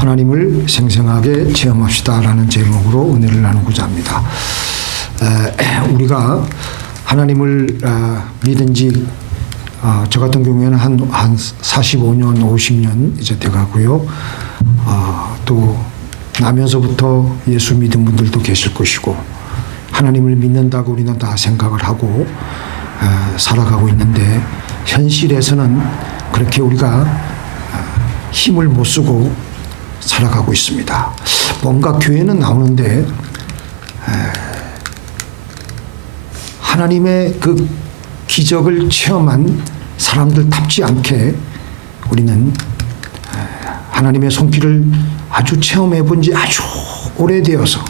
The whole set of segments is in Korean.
하나님을 생생하게 체험합시다라는 제목으로 은혜를 나누고자 합니다. 우리가 하나님을 믿은 지 저 같은 경우에는 한 45년, 50년 이제 돼가고요. 또 나면서부터 예수 믿은 분들도 계실 것이고, 하나님을 믿는다고 우리는 다 생각을 하고 살아가고 있는데, 현실에서는 그렇게 우리가 힘을 못 쓰고 살아가고 있습니다. 뭔가 교회는 나오는데 하나님의 그 기적을 체험한 사람들답지 않게 우리는 하나님의 손길을 아주 체험해 본 지 아주 오래되어서,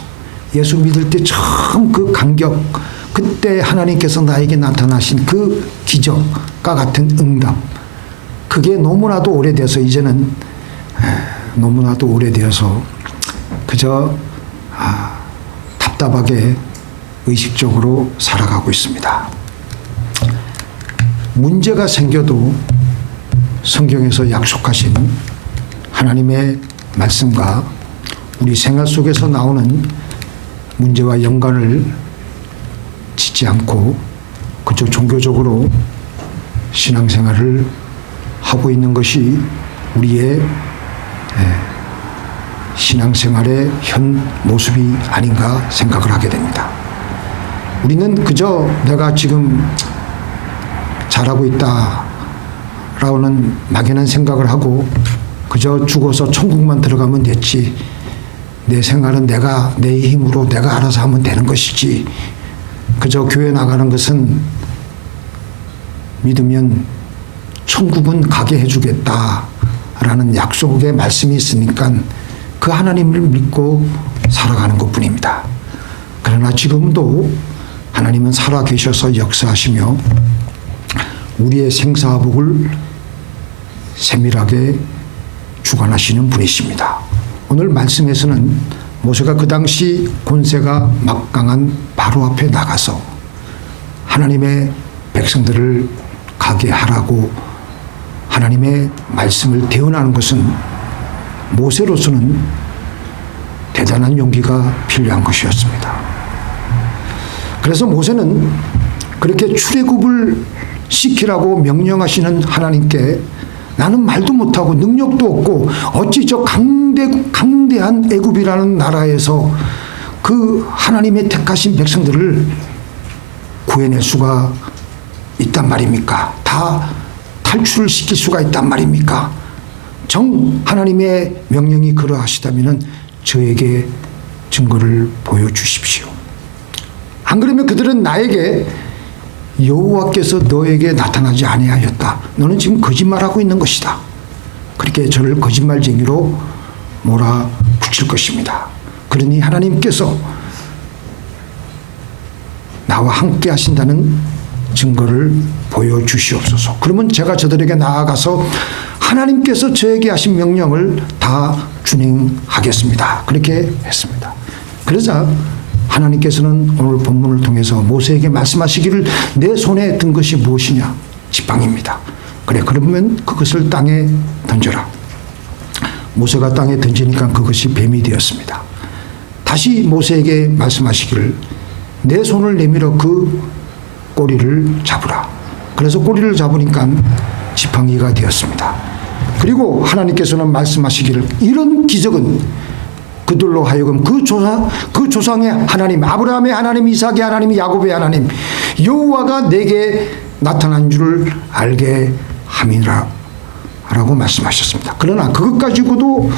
예수 믿을 때 처음 그 감격, 그때 하나님께서 나에게 나타나신 그 기적과 같은 응답, 그게 너무나도 오래돼서 이제는 너무나도 오래되어서 그저 답답하게 의식적으로 살아가고 있습니다. 문제가 생겨도 성경에서 약속하신 하나님의 말씀과 우리 생활 속에서 나오는 문제와 연관을 짓지 않고 그저 종교적으로 신앙생활을 하고 있는 것이 우리의 신앙생활의 현 모습이 아닌가 생각을 하게 됩니다. 우리는 그저 내가 지금 잘하고 있다라는 막연한 생각을 하고 그저 죽어서 천국만 들어가면 됐지, 내 생활은 내가 내 힘으로 내가 알아서 하면 되는 것이지, 그저 교회 나가는 것은 믿으면 천국은 가게 해주겠다라는 약속의 말씀이 있으니까 그 하나님을 믿고 살아가는 것뿐입니다. 그러나 지금도 하나님은 살아계셔서 역사하시며 우리의 생사복을 세밀하게 주관하시는 분이십니다. 오늘 말씀에서는 모세가 그 당시 권세가 막강한 바로 앞에 나가서 하나님의 백성들을 가게 하라고 하나님의 말씀을 대언하는 것은 모세로서는 대단한 용기가 필요한 것이었습니다. 그래서 모세는 그렇게 출애굽을 시키라고 명령하시는 하나님께 나는 말도 못하고 능력도 없고 어찌 저 강대한 애굽이라는 나라에서 그 하나님의 택하신 백성들을 구해낼 수가 있단 말입니까? 다 탈출을 시킬 수가 있단 말입니까? 정 하나님의 명령이 그러하시다면 저에게 증거를 보여주십시오. 안 그러면 그들은 나에게 여호와께서 너에게 나타나지 아니하였다, 너는 지금 거짓말하고 있는 것이다, 그렇게 저를 거짓말쟁이로 몰아붙일 것입니다. 그러니 하나님께서 나와 함께 하신다는 증거를 보여주시옵소서. 그러면 제가 저들에게 나아가서 하나님께서 저에게 하신 명령을 다 준행하겠습니다. 그렇게 했습니다. 그러자 하나님께서는 오늘 본문을 통해서 모세에게 말씀하시기를 내 손에 든 것이 무엇이냐? 지팡이입니다. 그래, 그러면 그것을 땅에 던져라. 모세가 땅에 던지니까 그것이 뱀이 되었습니다. 다시 모세에게 말씀하시기를 내 손을 내밀어 그 꼬리를 잡으라. 그래서 꼬리를 잡으니까 지팡이가 되었습니다. 그리고 하나님께서는 말씀하시기를 이런 기적은 그들로 하여금 그 조상의 하나님, 아브라함의 하나님, 이삭의 하나님, 야곱의 하나님 여호와가 내게 나타난 줄을 알게 함이라 라고 말씀하셨습니다. 그러나 그것 가지고도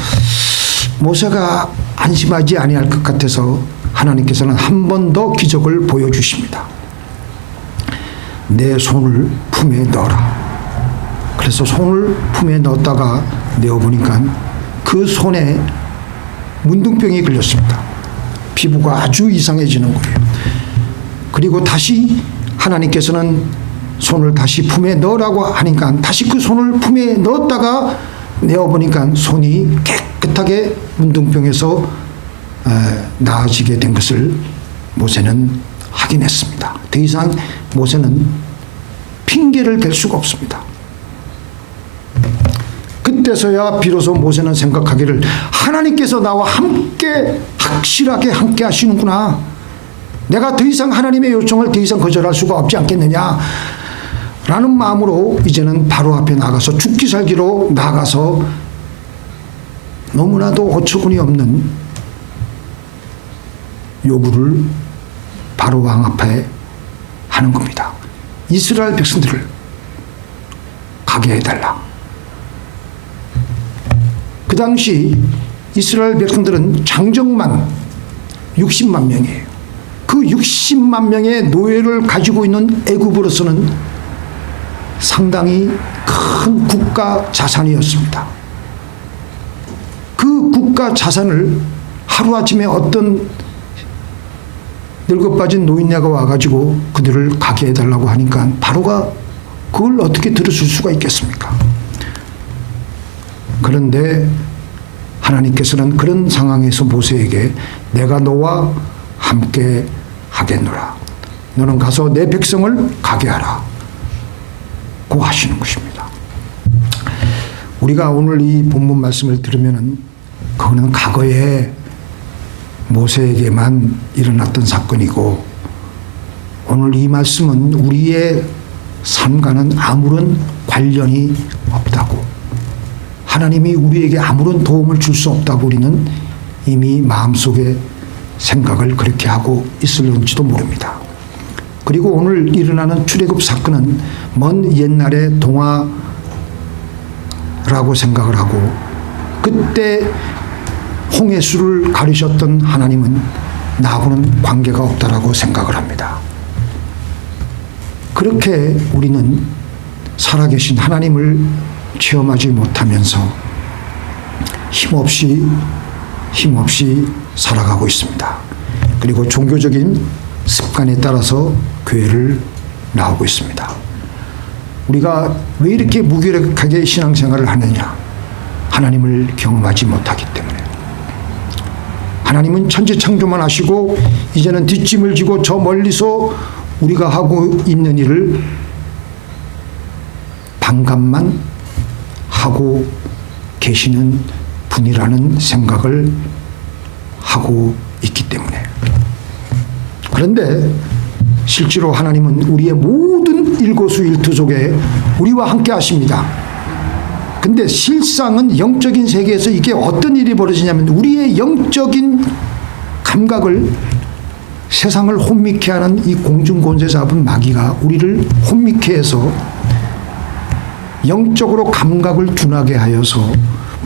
모세가 안심하지 아니할 것 같아서 하나님께서는 한 번 더 기적을 보여주십니다. 내 손을 품에 넣어라. 그래서 손을 품에 넣었다가 내어보니까 그 손에 문둥병이 걸렸습니다. 피부가 아주 이상해지는 거예요. 그리고 다시 하나님께서는 손을 다시 품에 넣으라고 하니까 다시 그 손을 품에 넣었다가 내어보니까 손이 깨끗하게 문둥병에서 나아지게 된 것을 모세는 확인했습니다. 더 이상 모세는 핑계를 댈 수가 없습니다. 그때서야 비로소 모세는 생각하기를 하나님께서 나와 함께 확실하게 함께 하시는구나. 내가 더 이상 하나님의 요청을 더 이상 거절할 수가 없지 않겠느냐 라는 마음으로 이제는 바로 앞에 나가서 죽기 살기로 나가서 너무나도 어처구니 없는 요구를 바로 왕 앞에 하는 겁니다. 이스라엘 백성들을 가게 해달라. 그 당시 이스라엘 백성들은 장정만 60만 명이에요. 그 60만 명의 노예를 가지고 있는 애굽으로서는 상당히 큰 국가 자산이었습니다. 그 국가 자산을 하루아침에 어떤 늙어빠진 노인네가 와가지고 그들을 가게 해달라고 하니까 바로가 그걸 어떻게 들어줄 수가 있겠습니까? 그런데 하나님께서는 그런 상황에서 모세에게 내가 너와 함께 하겠노라. 너는 가서 내 백성을 가게 하라. 고 하시는 것입니다. 우리가 오늘 이 본문 말씀을 들으면은 그거는 과거에 모세에게만 일어났던 사건이고 오늘 이 말씀은 우리의 삶과는 아무런 관련이 없다고, 하나님이 우리에게 아무런 도움을 줄 수 없다고 우리는 이미 마음속에 생각을 그렇게 하고 있을런지도 모릅니다. 그리고 오늘 일어나는 출애굽 사건은 먼 옛날의 동화라고 생각을 하고 그때 홍해수를 가르셨던 하나님은 나하고는 관계가 없다라고 생각을 합니다. 그렇게 우리는 살아계신 하나님을 체험하지 못하면서 힘없이 살아가고 있습니다. 그리고 종교적인 습관에 따라서 교회를 나오고 있습니다. 우리가 왜 이렇게 무기력하게 신앙생활을 하느냐? 하나님을 경험하지 못하기 때문에. 하나님은 천지창조만 하시고 이제는 뒷짐을 지고 저 멀리서 우리가 하고 있는 일을 반감만 하고 계시는 분이라는 생각을 하고 있기 때문에. 그런데 실제로 하나님은 우리의 모든 일거수일투 속에 우리와 함께 하십니다. 근데 실상은 영적인 세계에서 이게 어떤 일이 벌어지냐면 우리의 영적인 감각을, 세상을 혼미케 하는 이 공중곤세 잡은 마귀가 우리를 혼미케 해서 영적으로 감각을 둔하게 하여서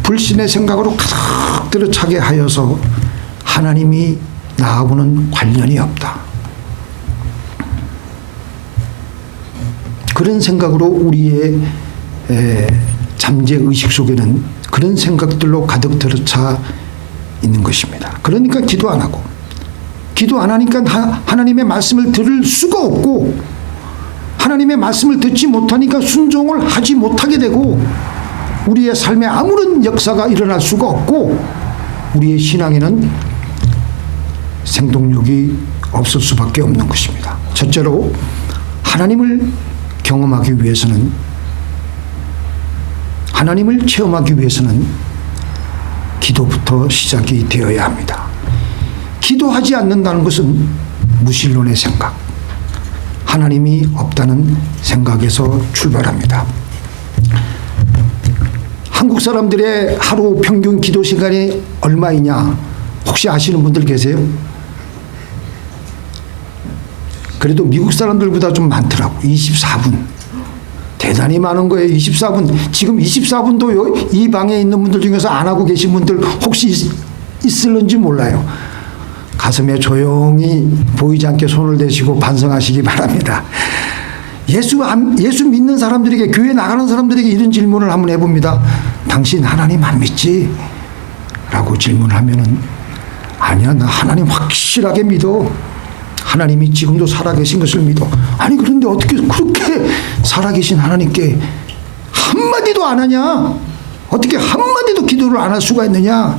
불신의 생각으로 가득 들어차게 하여서 하나님이 나하고는 관련이 없다. 그런 생각으로 우리의 잠재의식 속에는 그런 생각들로 가득 들어차 있는 것입니다. 그러니까 기도 안 하고, 기도 안 하니까 하나님의 말씀을 들을 수가 없고, 하나님의 말씀을 듣지 못하니까 순종을 하지 못하게 되고, 우리의 삶에 아무런 역사가 일어날 수가 없고, 우리의 신앙에는 생동력이 없을 수밖에 없는 것입니다. 첫째로 하나님을 경험하기 위해서는, 하나님을 체험하기 위해서는 기도부터 시작이 되어야 합니다. 기도하지 않는다는 것은 무신론의 생각, 하나님이 없다는 생각에서 출발합니다. 한국 사람들의 하루 평균 기도 시간이 얼마이냐 혹시 아시는 분들 계세요? 그래도 미국 사람들보다 좀 많더라고. 24분. 대단히 많은 거예요. 24분. 지금 24분도 이 방에 있는 분들 중에서 안 하고 계신 분들 혹시 있을는지 몰라요. 가슴에 조용히 보이지 않게 손을 대시고 반성하시기 바랍니다. 예수 믿는 사람들에게, 교회 나가는 사람들에게 이런 질문을 한번 해봅니다. 당신 하나님 안 믿지? 라고 질문하면은 아니야, 나 하나님 확실하게 믿어. 하나님이 지금도 살아계신 것을 믿어. 아니 그런데 어떻게 그렇게 살아계신 하나님께 한마디도 안 하냐? 어떻게 한마디도 기도를 안 할 수가 있느냐?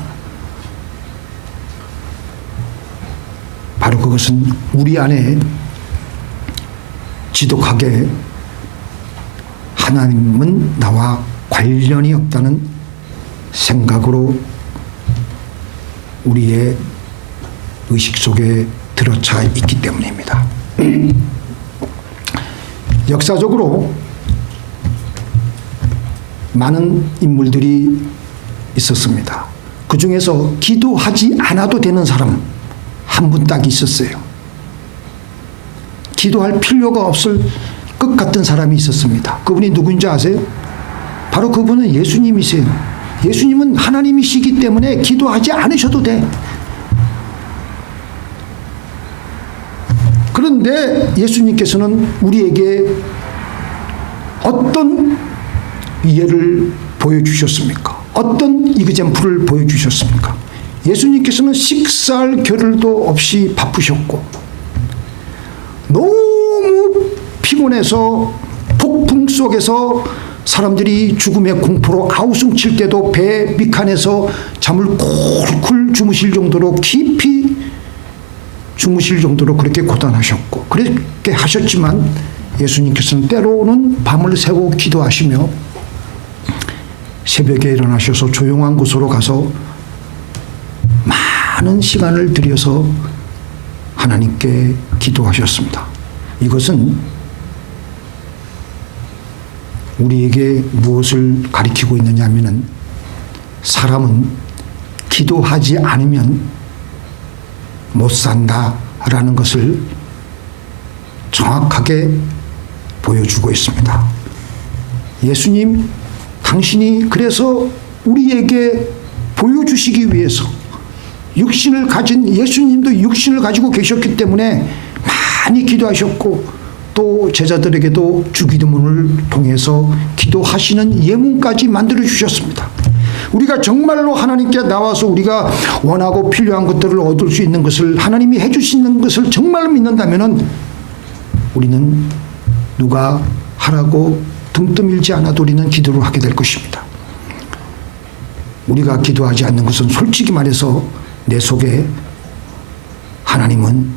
바로 그것은 우리 안에 지독하게 하나님은 나와 관련이 없다는 생각으로 우리의 의식 속에 들어차 있기 때문입니다. 역사적으로 많은 인물들이 있었습니다. 그 중에서 기도하지 않아도 되는 사람 한 분 딱 있었어요. 기도할 필요가 없을 것 같은 사람이 있었습니다. 그분이 누구인지 아세요? 바로 그분은 예수님이세요. 예수님은 하나님이시기 때문에 기도하지 않으셔도 돼. 그런데 예수님께서는 우리에게 어떤 예를 보여주셨습니까? 어떤 이그젬플을 보여주셨습니까? 예수님께서는 식사할 겨를도 없이 바쁘셨고 너무 피곤해서 폭풍 속에서 사람들이 죽음의 공포로 아우성 칠 때도 배 밑칸에서 잠을 쿨쿨 주무실 정도로 깊이 주무실 정도로 그렇게 고단하셨고 그렇게 하셨지만 예수님께서는 때로는 밤을 새고 기도하시며 새벽에 일어나셔서 조용한 곳으로 가서 많은 시간을 들여서 하나님께 기도하셨습니다. 이것은 우리에게 무엇을 가리키고 있느냐 하면은 사람은 기도하지 않으면 못 산다라는 것을 정확하게 보여주고 있습니다. 예수님, 당신이 그래서 우리에게 보여주시기 위해서 육신을 가진 예수님도 육신을 가지고 계셨기 때문에 많이 기도하셨고 또 제자들에게도 주기도문을 통해서 기도하시는 예문까지 만들어 주셨습니다. 우리가 정말로 하나님께 나와서 우리가 원하고 필요한 것들을 얻을 수 있는 것을 하나님이 해주시는 것을 정말로 믿는다면 우리는 누가 하라고 등 떠밀지 않아도 우리는 기도를 하게 될 것입니다. 우리가 기도하지 않는 것은 솔직히 말해서 내 속에 하나님은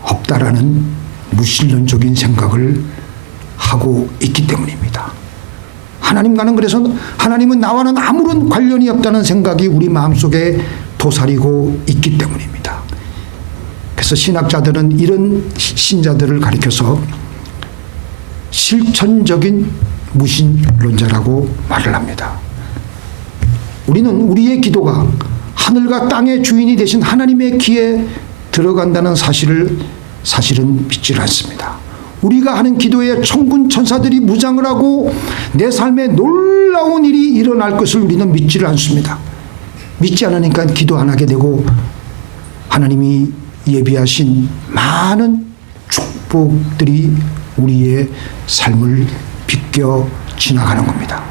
없다라는 무신론적인 생각을 하고 있기 때문입니다. 하나님과는 그래서 하나님은 나와는 아무런 관련이 없다는 생각이 우리 마음속에 도사리고 있기 때문입니다. 그래서 신학자들은 이런 신자들을 가리켜서 실천적인 무신론자라고 말을 합니다. 우리는 우리의 기도가 하늘과 땅의 주인이 되신 하나님의 귀에 들어간다는 사실은 믿지 않습니다. 우리가 하는 기도에 천군 천사들이 무장을 하고 내 삶에 놀라운 일이 일어날 것을 우리는 믿지를 않습니다. 믿지 않으니까 기도 안 하게 되고 하나님이 예비하신 많은 축복들이 우리의 삶을 비껴 지나가는 겁니다.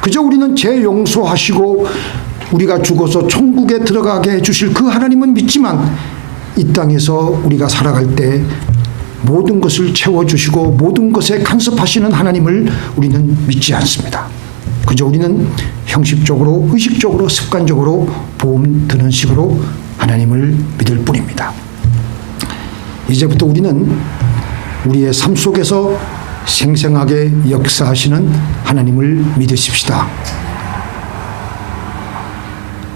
그저 우리는 죄 용서하시고 우리가 죽어서 천국에 들어가게 해주실 그 하나님은 믿지만 이 땅에서 우리가 살아갈 때 모든 것을 채워주시고 모든 것에 간섭하시는 하나님을 우리는 믿지 않습니다. 그저 우리는 형식적으로 의식적으로 습관적으로 보험 드는 식으로 하나님을 믿을 뿐입니다. 이제부터 우리는 우리의 삶 속에서 생생하게 역사하시는 하나님을 믿으십시다.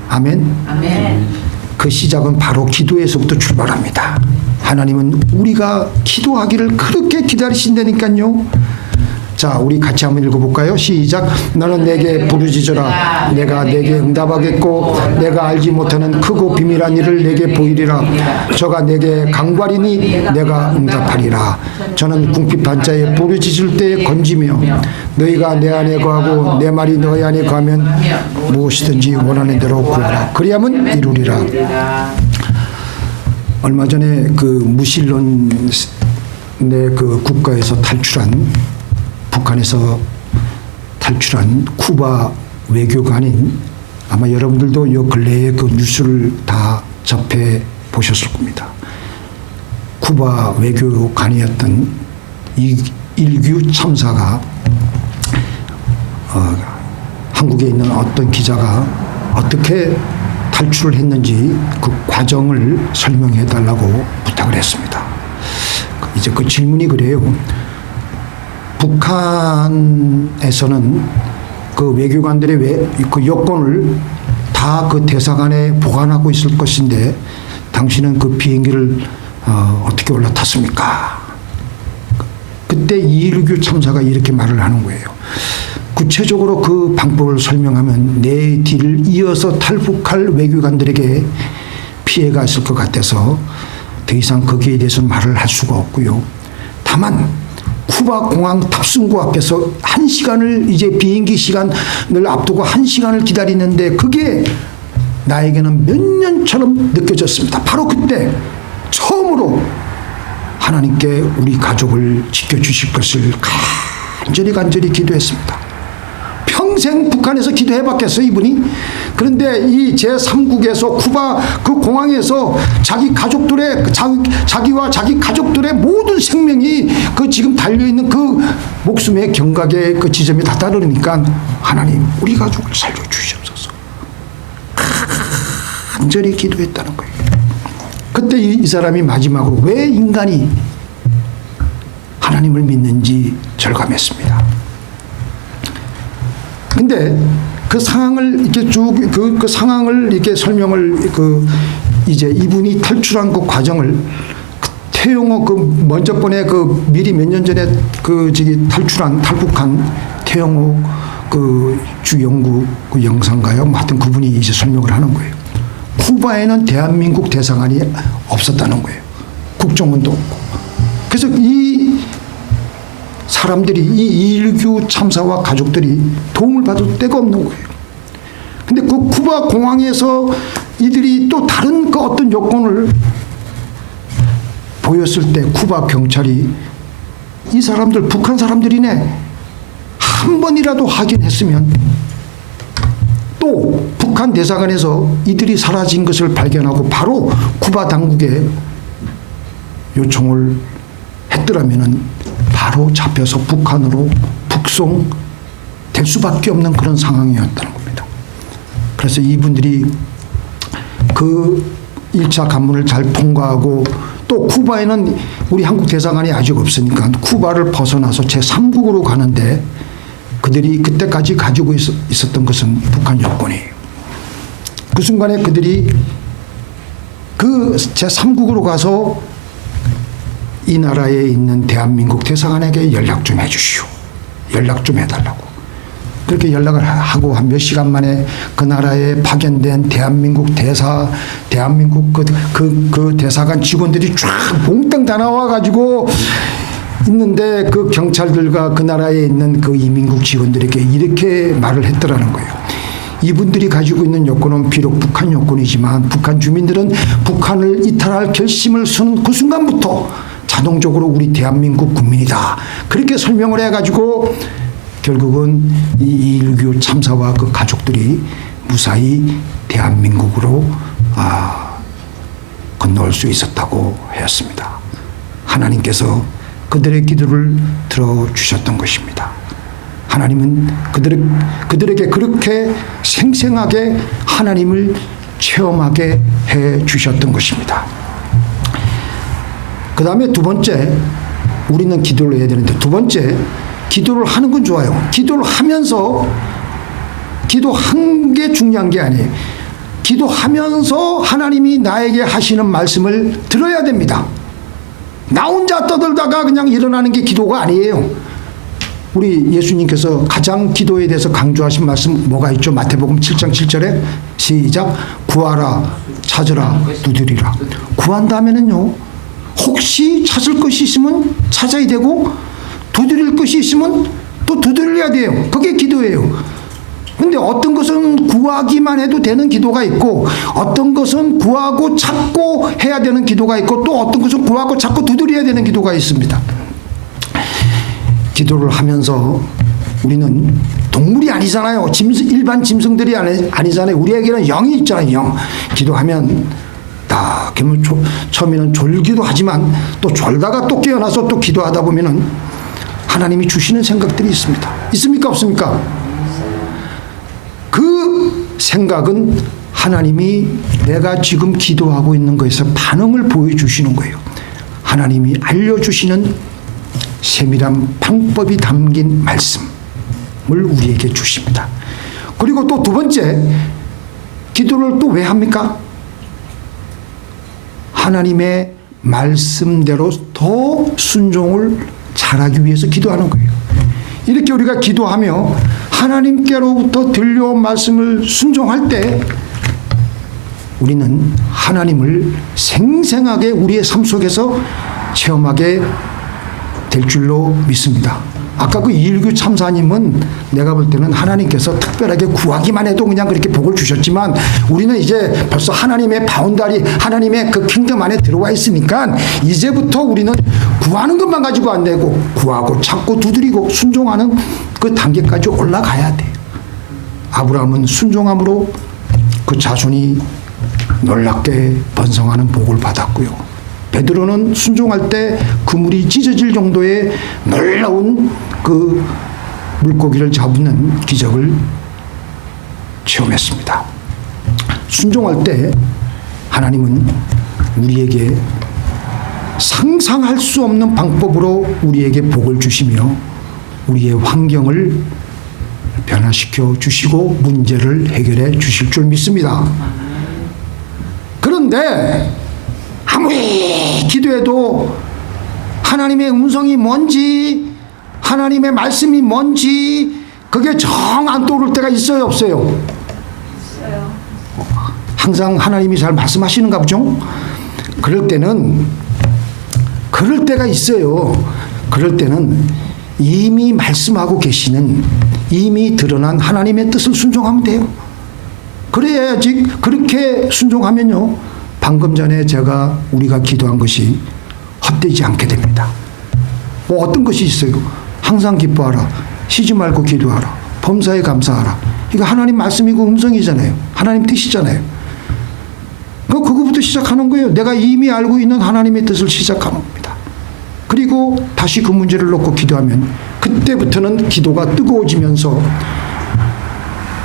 아멘. 아멘. 그 시작은 바로 기도에서부터 출발합니다. 하나님은 우리가 기도하기를 그렇게 기다리신다니까요. 자, 우리 같이 한번 읽어볼까요? 시작. 너는 내게 부르짖어라. 내가 내게 응답하겠고 내가 알지 못하는 크고 비밀한 일을 내게 보이리라. 저가 내게 강구하리니 내가 응답하리라. 저는 궁핍한 자에 부르짖을 때에 건지며 너희가 내 안에 거하고 내 말이 너희 안에 거하면 무엇이든지 원하는 대로 구하라. 그리하면 이루리라. 얼마 전에 그 무신론의 그 국가에서 탈출한 북한에서 탈출한 쿠바 외교관인 아마 여러분들도 요 근래에 그 뉴스를 다 접해 보셨을 겁니다. 쿠바 외교관이었던 일규 참사가 한국에 있는 어떤 기자가 어떻게 탈출을 했는지 그 과정을 설명해 달라고 부탁을 했습니다. 이제 그 질문이 그래요. 북한에서는 그 외교관들의 그 여권을 다 그 대사관에 보관하고 있을 것인데 당신은 그 비행기를 어떻게 올라탔습니까? 그때 2.19 참사가 이렇게 말을 하는 거예요. 구체적으로 그 방법을 설명하면 내 뒤를 이어서 탈북할 외교관들에게 피해가 있을 것 같아서 더 이상 거기에 대해서 말을 할 수가 없고요. 다만 쿠바 공항 탑승구 앞에서 1시간을 이제 비행기 시간을 앞두고 1시간을 기다리는데 그게 나에게는 몇 년처럼 느껴졌습니다. 바로 그때 처음으로 하나님께 우리 가족을 지켜주실 것을 간절히 기도했습니다. 평생 북한에서 기도해봤겠어요, 이분이? 그런데 이 제3국에서 쿠바 그 공항에서 자기 가족들의 자기와 자기 가족들의 모든 생명이 그 지금 달려있는 그 목숨의 경각의 그 지점이 다 다르니까 하나님 우리 가족을 살려주시옵소서 간절히 기도했다는 거예요. 그때 이 사람이 마지막으로 왜 인간이 하나님을 믿는지 절감했습니다. 근데 그 상황을 이렇게 쭉 그 상황을 이렇게 설명을 이제 이분이 탈출한 그 과정을 태영호 그 먼저 번에 그 미리 몇 년 전에 그 탈북한 태영호 그 주영구 그 영상가요. 하여튼 그분이 이제 설명을 하는 거예요. 쿠바에는 대한민국 대사관이 없었다는 거예요. 국정원도 없고. 그래서 이 사람들이 이 2.19 참사와 가족들이 도움을 받을 데가 없는 거예요. 근데 그 쿠바 공항에서 이들이 또 다른 그 어떤 요건을 보였을 때 쿠바 경찰이 이 사람들 북한 사람들이네 한 번이라도 확인했으면 또 북한 대사관에서 이들이 사라진 것을 발견하고 바로 쿠바 당국에 요청을 했더라면은 바로 잡혀서 북한으로 북송될 수밖에 없는 그런 상황이었다는 겁니다. 그래서 이분들이 그 1차 관문을 잘 통과하고 또 쿠바에는 우리 한국 대사관이 아직 없으니까 쿠바를 벗어나서 제3국으로 가는데 그들이 그때까지 가지고 있었던 것은 북한 여권이에요. 그 순간에 그들이 그 제3국으로 가서 이 나라에 있는 대한민국 대사관에게 연락 좀 해주시오. 연락 좀 해달라고. 그렇게 연락을 하고 한 몇 시간 만에 그 나라에 파견된 대한민국 그 대사관 직원들이 쫙 몽땅 다 나와가지고 있는데 그 경찰들과 그 나라에 있는 그 이민국 직원들에게 이렇게 말을 했더라는 거예요. 이분들이 가지고 있는 여권은 비록 북한 여권이지만 북한 주민들은 북한을 이탈할 결심을 쓰는 그 순간부터 자동적으로 우리 대한민국 국민이다. 그렇게 설명을 해가지고 결국은 이 2.19 참사와 그 가족들이 무사히 대한민국으로 건너올 수 있었다고 하였습니다. 하나님께서 그들의 기도를 들어주셨던 것입니다. 하나님은 그들에게 그렇게 생생하게 하나님을 체험하게 해 주셨던 것입니다. 그 다음에 두 번째, 우리는 기도를 해야 되는데 두 번째, 기도를 하는 건 좋아요. 기도를 하면서 기도한 게 중요한 게 아니에요. 기도하면서 하나님이 나에게 하시는 말씀을 들어야 됩니다. 나 혼자 떠들다가 그냥 일어나는 게 기도가 아니에요. 우리 예수님께서 가장 기도에 대해서 강조하신 말씀 뭐가 있죠? 마태복음 7장 7절에 시작. 구하라, 찾으라, 두드리라. 구한 다음에는요, 혹시 찾을 것이 있으면 찾아야 되고 두드릴 것이 있으면 또 두드려야 돼요. 그게 기도예요. 근데 어떤 것은 구하기만 해도 되는 기도가 있고 어떤 것은 구하고 찾고 해야 되는 기도가 있고 또 어떤 것은 구하고 찾고 두드려야 되는 기도가 있습니다. 기도를 하면서 우리는 동물이 아니잖아요. 일반 짐승들이 아니잖아요. 우리에게는 영이 있잖아요. 영. 기도하면 그러면 처음에는 졸기도 하지만 또 졸다가 또 깨어나서 또 기도하다 보면은 하나님이 주시는 생각들이 있습니다. 있습니까? 없습니까? 그 생각은 하나님이 내가 지금 기도하고 있는 것에서 반응을 보여주시는 거예요. 하나님이 알려주시는 세밀한 방법이 담긴 말씀. 우리에게 주십니다. 그리고 또 두 번째, 기도를 또 왜 합니까? 하나님의 말씀대로 더 순종을 잘하기 위해서 기도하는 거예요. 이렇게 우리가 기도하며 하나님께로부터 들려온 말씀을 순종할 때 우리는 하나님을 생생하게 우리의 삶 속에서 체험하게 될 줄로 믿습니다. 아까 그 219 참사님은 내가 볼 때는 하나님께서 특별하게 구하기만 해도 그냥 그렇게 복을 주셨지만 우리는 이제 벌써 하나님의 바운다리, 하나님의 그 킹덤 안에 들어와 있으니까 이제부터 우리는 구하는 것만 가지고 안 되고 구하고 찾고 두드리고 순종하는 그 단계까지 올라가야 돼요. 아브라함은 순종함으로 그 자손이 놀랍게 번성하는 복을 받았고요. 베드로는 순종할 때 그물이 찢어질 정도의 놀라운 그 물고기를 잡는 기적을 체험했습니다. 순종할 때 하나님은 우리에게 상상할 수 없는 방법으로 우리에게 복을 주시며 우리의 환경을 변화시켜 주시고 문제를 해결해 주실 줄 믿습니다. 그런데 아무리 기도해도 하나님의 음성이 뭔지, 하나님의 말씀이 뭔지 그게 정 안 떠오를 때가 있어요, 없어요? 있어요. 항상 하나님이 잘 말씀하시는가 보죠? 그럴 때가 있어요. 그럴 때는 이미 말씀하고 계시는, 이미 드러난 하나님의 뜻을 순종하면 돼요. 그래야지. 그렇게 순종하면요, 방금 전에 우리가 기도한 것이 헛되지 않게 됩니다. 뭐 어떤 것이 있어요? 항상 기뻐하라, 쉬지 말고 기도하라, 범사에 감사하라. 이거 하나님 말씀이고 음성이잖아요. 하나님 뜻이잖아요. 그거부터 시작하는 거예요. 내가 이미 알고 있는 하나님의 뜻을 시작하는 겁니다. 그리고 다시 그 문제를 놓고 기도하면 그때부터는 기도가 뜨거워지면서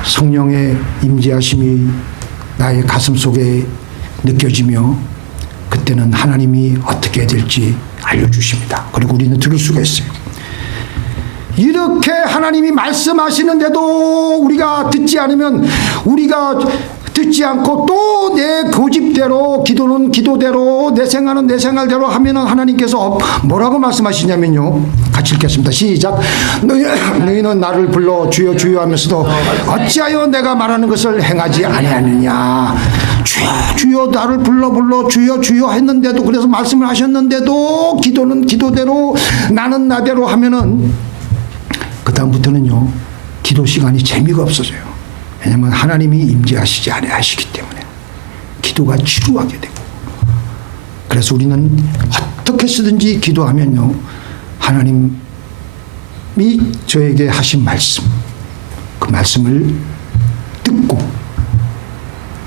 성령의 임재하심이 나의 가슴 속에 느껴지며 그때는 하나님이 어떻게 해야 될지 알려주십니다. 그리고 우리는 들을 수가 있어요. 이렇게 하나님이 말씀하시는데도 우리가 듣지 않으면, 우리가 듣지 않고 또 내 고집대로, 기도는 기도대로, 내 생활은 내 생활대로 하면은 하나님께서 뭐라고 말씀하시냐면요, 같이 읽겠습니다. 시작. 너희는 나를 불러 주여 주여 하면서도 어찌하여 내가 말하는 것을 행하지 아니하느냐. 주여 주여 나를 불러 주여 주여 했는데도, 그래서 말씀을 하셨는데도 기도는 기도대로, 나는 나대로 하면은 그 다음부터는요, 기도 시간이 재미가 없어져요. 왜냐하면 하나님이 임재하시지 아니하시기 때문에 기도가 지루하게 되고. 그래서 우리는 어떻게 쓰든지 기도하면요, 하나님이 저에게 하신 말씀, 그 말씀을 듣고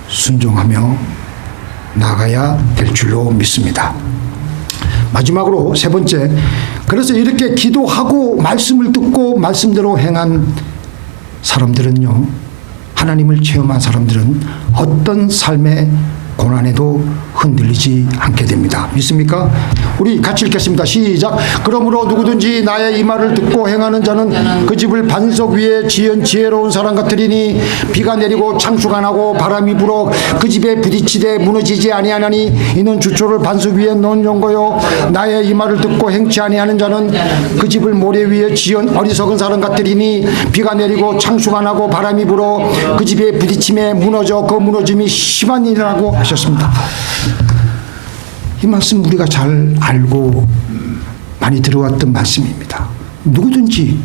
순종하며 나가야 될 줄로 믿습니다. 마지막으로 세 번째, 그래서 이렇게 기도하고 말씀을 듣고 말씀대로 행한 사람들은요, 하나님을 체험한 사람들은 어떤 삶의 고난에도 흔들리지 않게 됩니다. 믿습니까? 우리 같이 읽겠습니다. 시작. 그러므로 누구든지 나의 이 말을 듣고 행하는 자는 그 집을 반석 위에 지은 지혜로운 사람 같으리니 비가 내리고 창수가 나고 바람이 불어 그 집에 부딪히되 무너지지 아니하나니 이는 주초를 반석 위에 놓은 연고요. 나의 이 말을 듣고 행치 아니하는 자는 그 집을 모래 위에 지은 어리석은 사람 같으리니 비가 내리고 창수가 나고 바람이 불어 그 집에 부딪힘에 무너져 그 무너짐이 심한 일이라고 하셨습니다. 이 말씀 우리가 잘 알고 많이 들어왔던 말씀입니다. 누구든지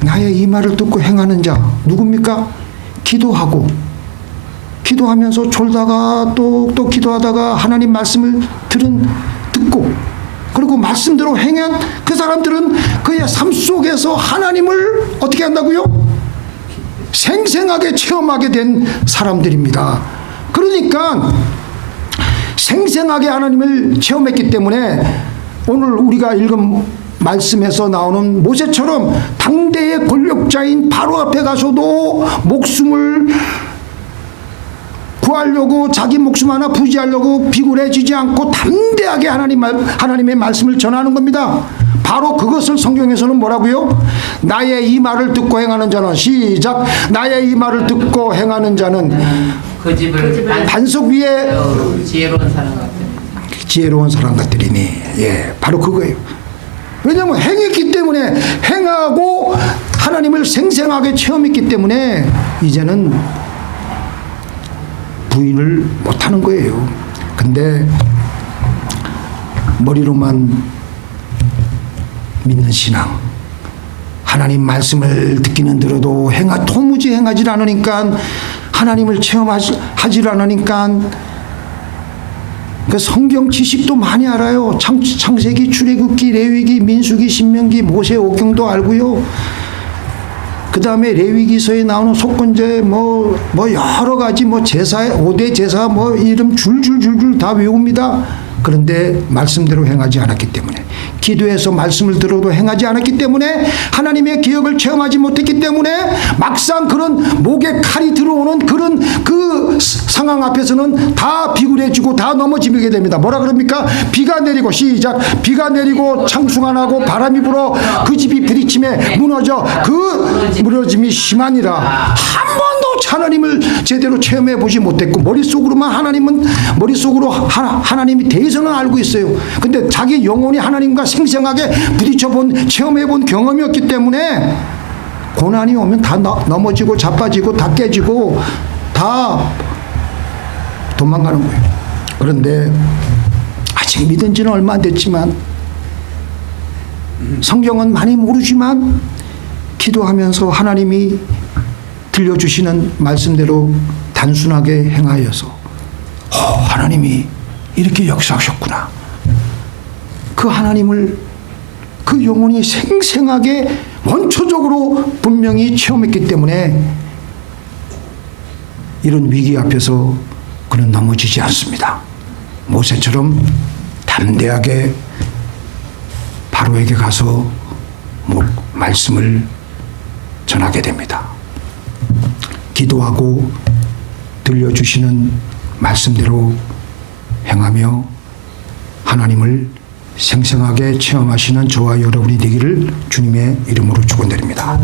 나의 이 말을 듣고 행하는 자, 누굽니까? 기도하고, 기도하면서 졸다가 또 기도하다가 하나님 말씀을 듣고, 그리고 말씀대로 행한 그 사람들은 그의 삶 속에서 하나님을 어떻게 한다고요? 생생하게 체험하게 된 사람들입니다. 그러니까 생생하게 하나님을 체험했기 때문에 오늘 우리가 읽은 말씀에서 나오는 모세처럼 당대의 권력자인 바로 앞에 가서도 목숨을 구하려고, 자기 목숨 하나 부지하려고 비굴해지지 않고 담대하게 하나님의 말씀을 전하는 겁니다. 바로 그것을 성경에서는 뭐라고요? 나의 이 말을 듣고 행하는 자는, 시작, 나의 이 말을 듣고 행하는 자는 그 집을 반석 위에 지혜로운 사람 같은. 지혜로운 사람 같으리니. 예, 바로 그거예요. 왜냐하면 행했기 때문에, 행하고 하나님을 생생하게 체험했기 때문에 이제는 부인을 못하는 거예요. 근데 머리로만 믿는 신앙, 하나님 말씀을 듣기는 들어도 도무지 행하지 않으니까, 하나님을 체험하지 않으니까, 그 성경 지식도 많이 알아요. 창세기, 출애굽기, 레위기, 민수기, 신명기, 모세 오경도 알고요. 그 다음에 레위기서에 나오는 속건제 뭐 여러 가지 제사의 5대 제사 이름 줄줄줄줄 다 외웁니다. 그런데 말씀대로 행하지 않았기 때문에, 기도해서 말씀을 들어도 행하지 않았기 때문에, 하나님의 기억을 체험하지 못했기 때문에, 막상 그런 목에 칼이 들어오는 그런 그 상황 앞에서는 다 비굴해지고 다 넘어지게 됩니다. 뭐라 그럽니까? 비가 내리고, 시작, 비가 내리고 창수가 안 하고 바람이 불어 그 집이 부딪힘에 무너져 그 무너짐이 심하니라. 한 번도 하나님을 제대로 체험해 보지 못했고, 머릿속으로만 하나님이 대해서는 알고 있어요. 근데 자기 영혼이 하나님과 생생하게 부딪혀본, 체험해본 경험이었기 때문에 고난이 오면 다 넘어지고 자빠지고 다 깨지고 다 도망가는 거예요. 그런데 아직 믿은 지는 얼마 안 됐지만, 성경은 많이 모르지만 기도하면서 하나님이 들려주시는 말씀대로 단순하게 행하여서 하나님이 이렇게 역사하셨구나. 그 하나님을 그 영혼이 생생하게 원초적으로 분명히 체험했기 때문에 이런 위기 앞에서 그는 넘어지지 않습니다. 모세처럼 담대하게 바로에게 가서 말씀을 전하게 됩니다. 기도하고 들려주시는 말씀대로 행하며 하나님을 생생하게 체험하시는 저와 여러분이 되기를 주님의 이름으로 축원드립니다.